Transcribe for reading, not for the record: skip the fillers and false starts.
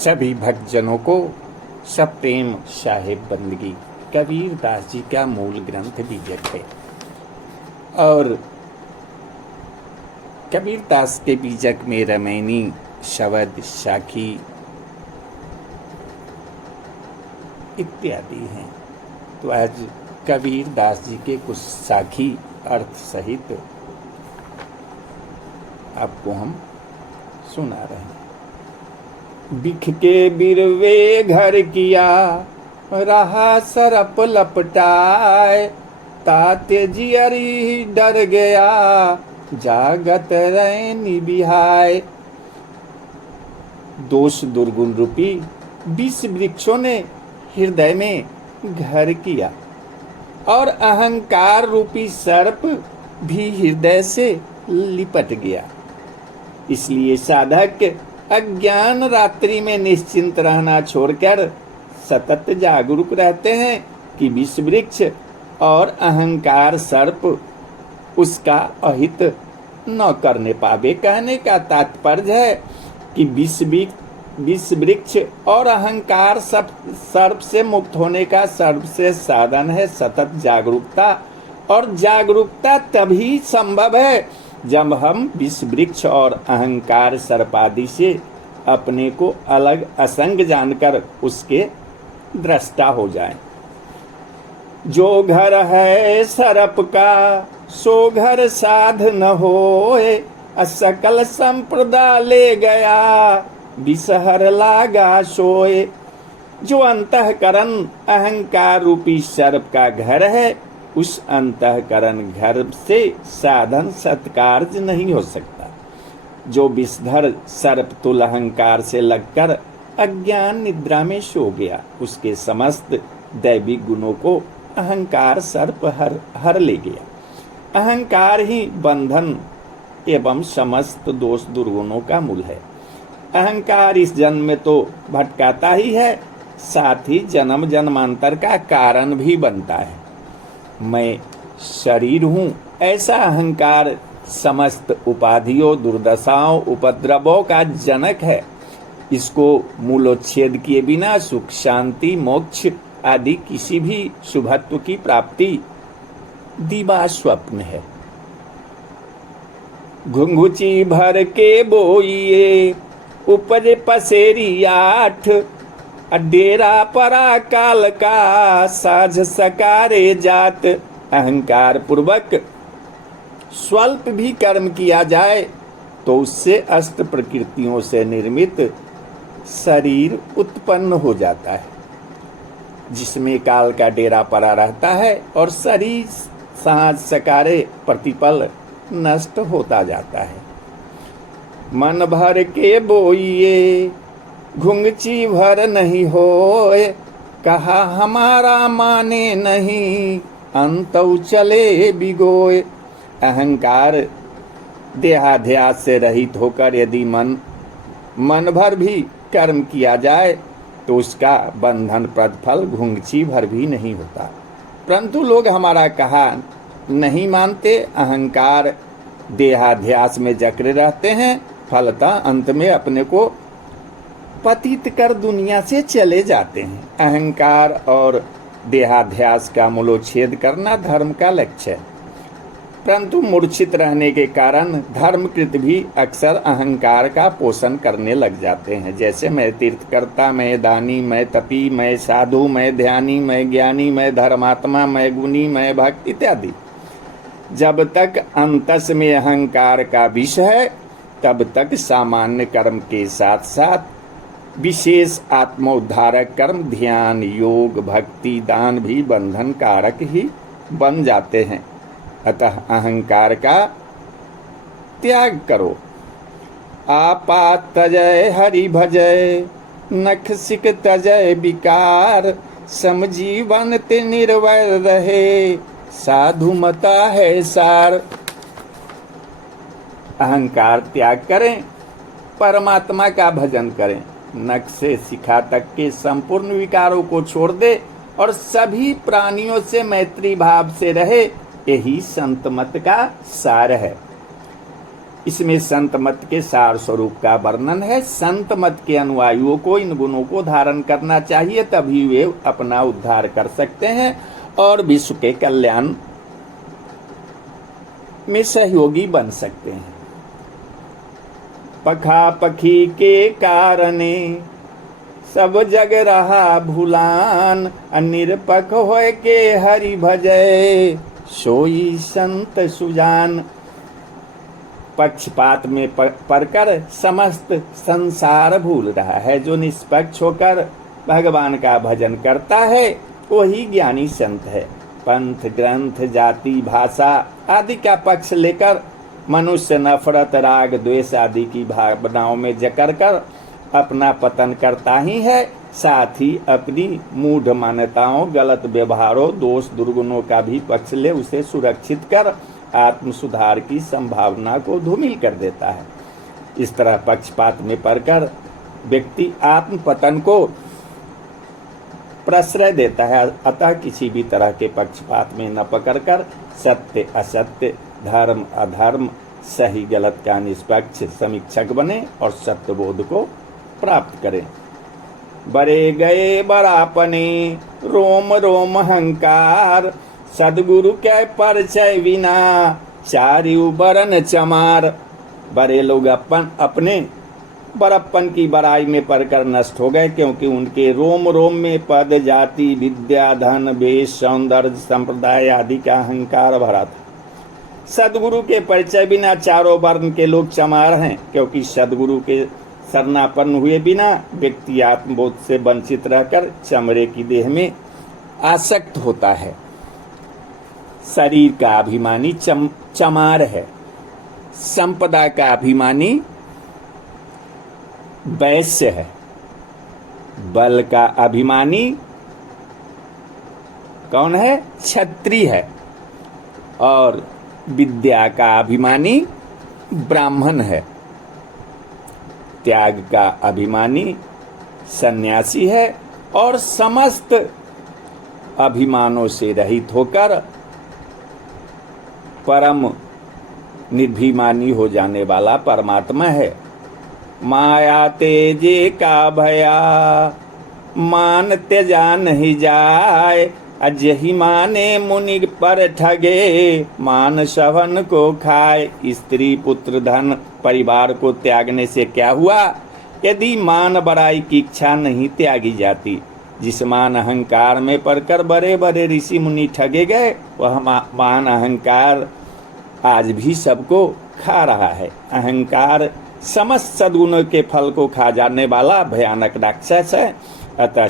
सभी भक्तजनों को सप्रेम साहिब बंदगी कबीर दास जी का मूल ग्रंथ बीजक है और कबीर दास के बीजक में रमैनी, शवद, साखी इत्यादि हैं। तो आज कबीर दास जी के कुछ साखी अर्थ सहित आपको हम सुना रहे हैं। बिख के बिरवे घर किया, रहा सरप लपटाए, ताते जियरी डर गया, जागत रैनी बिहाय। दोष दुर्गुण रूपी 20 वृक्षों ने हृदय में घर किया और अहंकार रूपी सर्प भी हृदय से लिपट गया। इसलिए साधक अज्ञान रात्रि में निश्चिंत रहना छोड़कर सतत जागरूक रहते हैं कि विष वृक्ष और अहंकार सर्प उसका अहित न करने पावे। कहने का तात्पर्य है कि विष वृक्ष और अहंकार सर्प से मुक्त होने का सर्वश्रेष्ठ साधन है सतत जागरूकता। और जागरूकता तभी संभव है जब हम विष वृक्ष और अहंकार सर्प आदि से अपने को अलग असंग जानकर उसके दृष्टा हो जाएं। जो घर है सर्प का सो घर साध न होए, असकल संप्रदा ले गया, बिसहर लागा सोए। जो अंतःकरण अहंकार रूपी सर्प का घर है, उस अंतःकरण घर से साधन सत्कार्य नहीं हो सकता। जो विषधर सर्प तुल अहंकार से लगकर अज्ञान निद्रा में सो गया, उसके समस्त दैविक गुणों को अहंकार सर्प हर ले गया। अहंकार ही बंधन एवं समस्त दोष दुर्गुणों का मूल है। अहंकार इस जन्म में तो भटकाता ही है, साथ ही जन्म जन्मांतर का कारण भी बनता है। मैं शरीर हूँ, ऐसा अहंकार समस्त उपाधियों, दुर्दशाओं, उपद्रवों का जनक है। इसको मूलोच्छेद किए बिना सुख, शांति, मोक्ष आदि किसी भी शुभत्व की प्राप्ति दिवा स्वप्न है। घुंघुची भर के बोइए, उपज पसेरी आठ, डेरा परा काल का, साझ सकारे जात। अहंकार पूर्वक स्वल्प भी कर्म किया जाए तो उससे अष्ट प्रकृतियों से निर्मित शरीर उत्पन्न हो जाता है, जिसमें काल का डेरा पड़ा रहता है और शरीर साझ सकारे प्रतिपल नष्ट होता जाता है। मन भर के बोइए, घुंघची भर नहीं होए, कहा हमारा माने नहीं, अंतौ चले बिगोए। अहंकार देहाध्यास से रहित होकर यदि मन भर भी कर्म किया जाए तो उसका बंधन प्रतिफल घुंघची भर भी नहीं होता। परंतु लोग हमारा कहा नहीं मानते, अहंकार देहाध्यास में जकड़े रहते हैं, फलतः अंत में अपने को पतित कर दुनिया से चले जाते हैं। अहंकार और देहाध्यास का मूलोच्छेद करना धर्म का लक्ष्य है, परंतु मूर्छित रहने के कारण धर्मकृत भी अक्सर अहंकार का पोषण करने लग जाते हैं। जैसे मैं तीर्थकर्ता, मैं दानी, मैं तपी, मैं साधु, मैं ध्यानी, मैं ज्ञानी, मैं धर्मात्मा, मैं गुणी, मैं भक्त इत्यादि। जब तक अंतस में अहंकार का विष है, तब तक सामान्य कर्म के साथ साथ विशेष आत्मोद्धारक कर्म, ध्यान, योग, भक्ति, दान भी बंधन कारक ही बन जाते हैं। अतः अहंकार का त्याग करो। आपा तजय हरि भजय, नख सिक तजय विकार, समजीवन ते निर्वैर रहे, साधु मता है सार। अहंकार त्याग करें, परमात्मा का भजन करें, नख से शिखा तक के संपूर्ण विकारों को छोड़ दे और सभी प्राणियों से मैत्री भाव से रहे, यही संत मत का सार है। इसमें संत मत के सार स्वरूप का वर्णन है। संत मत के अनुयायियों को इन गुणों को धारण करना चाहिए, तभी वे अपना उद्धार कर सकते हैं और विश्व के कल्याण में सहयोगी बन सकते हैं। पखा पखी के कारणे सब जग रहा भूलान, निरपख होय के हरि भजय सोई संत सुजान। पक्षपात में पड़कर समस्त संसार भूल रहा है। जो निष्पक्ष होकर भगवान का भजन करता है वही ज्ञानी संत है। पंथ ग्रंथ जाति भाषा आदि का पक्ष लेकर मनुष्य नफरत राग द्वेष आदि की भावनाओं में जकड़ कर अपना पतन करता ही है, साथ ही अपनी मूढ़ मान्यताओं गलत व्यवहारों दोष दुर्गुणों का भी पक्ष ले उसे सुरक्षित कर आत्म सुधार की संभावना को धूमिल कर देता है। इस तरह पक्षपात में पड़कर व्यक्ति आत्म पतन को प्रश्रय देता है। अतः किसी भी तरह के पक्षपात में न पकड़कर सत्य असत्य धर्म अधर्म सही गलत का निष्पक्ष समीक्षक बने और सत्य बोध को प्राप्त करें। बरे गए बरापने रोम रोम अहंकार, सदगुरु के परिचय बिना चारियु बरन चमार। बड़े लोग अपने बड़प्पन की बड़ाई में पड़कर नष्ट हो गए, क्योंकि उनके रोम रोम में पद जाति विद्या धन वेश सौंदर्य संप्रदाय आदि का अहंकार भरा था। सदगुरु के परिचय बिना चारों वर्ण के लोग चमार हैं, क्योंकि सदगुरु के शरणापन्न हुए बिना व्यक्ति आत्मबोध से वंचित रहकर चमड़े की देह में आसक्त होता है। शरीर का अभिमानी चमार है, संपदा का अभिमानी वैश्य है, बल का अभिमानी कौन है? क्षत्रिय है, और विद्या का अभिमानी ब्राह्मण है। त्याग का अभिमानी सन्यासी है, और समस्त अभिमानों से रहित होकर परम निर्भिमानी हो जाने वाला परमात्मा है। माया तेजे का भया मान त्यजा नहीं जाए, अजहि माने मुनि पर ठगे मान शवन को खाए। स्त्री पुत्र धन परिवार को त्यागने से क्या हुआ? यदि मान बड़ाई की इच्छा नहीं त्यागी जाती। जिस मान अहंकार में पड़कर बड़े बड़े ऋषि मुनि ठगे गए, वह मान अहंकार आज भी सबको खा रहा है। अहंकार समस्त सद्गुणों के फल को खा जाने वाला भयानक राक्षस है। अतः